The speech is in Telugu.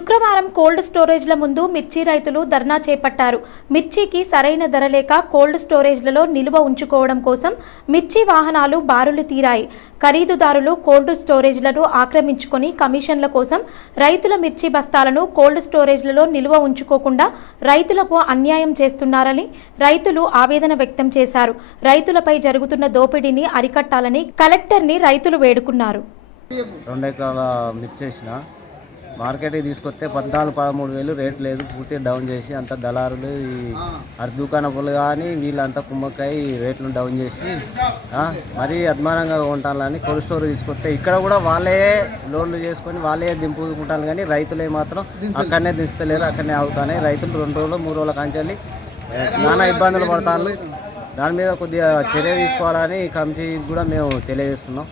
శుక్రవారం కోల్డ్ స్టోరేజ్ల ముందు మిర్చి రైతులు ధర్నా చేపట్టారు. మిర్చికి సరైన ధర లేక కోల్డ్ స్టోరేజ్లలో నిల్వ ఉంచుకోవడం కోసం మిర్చి వాహనాలు బారులు తీరాయి. ఖరీదుదారులు కోల్డ్ స్టోరేజ్లను ఆక్రమించుకొని కమిషన్ల కోసం రైతుల మిర్చి బస్తాలను కోల్డ్ స్టోరేజ్లలో నిల్వ ఉంచుకోకుండా రైతులకు అన్యాయం చేస్తున్నారని రైతులు ఆవేదన వ్యక్తం చేశారు. రైతులపై జరుగుతున్న దోపిడీని అరికట్టాలని కలెక్టర్ని రైతులు వేడుకున్నారు. 2 ఎకరాల మిర్చి వేసిన మార్కెట్కి తీసుకొస్తే 14-13 వేలు రేట్ లేదు. పూర్తిగా డౌన్ చేసి అంత దళారులు ఈ దుకాణపులు కానీ వీళ్ళంతా కుమ్మక్కై రేట్లు డౌన్ చేసి మరీ అద్మానంగా ఉంటాలని కోల్డ్ స్టోర్ తీసుకొస్తే ఇక్కడ కూడా వాళ్ళే లోన్లు చేసుకొని వాళ్ళే దింపుకుంటాను. కానీ రైతులే మాత్రం అక్కడనే దించలేరు, అక్కడనే అవుతాయి. రైతులు 2 రోజులు 3 రోజుల కాంచెల్లి నానా ఇబ్బందులు పడతారు. దాని మీద కొద్దిగా చర్య తీసుకోవాలని కమిటీకి కూడా మేము తెలియజేస్తున్నాం.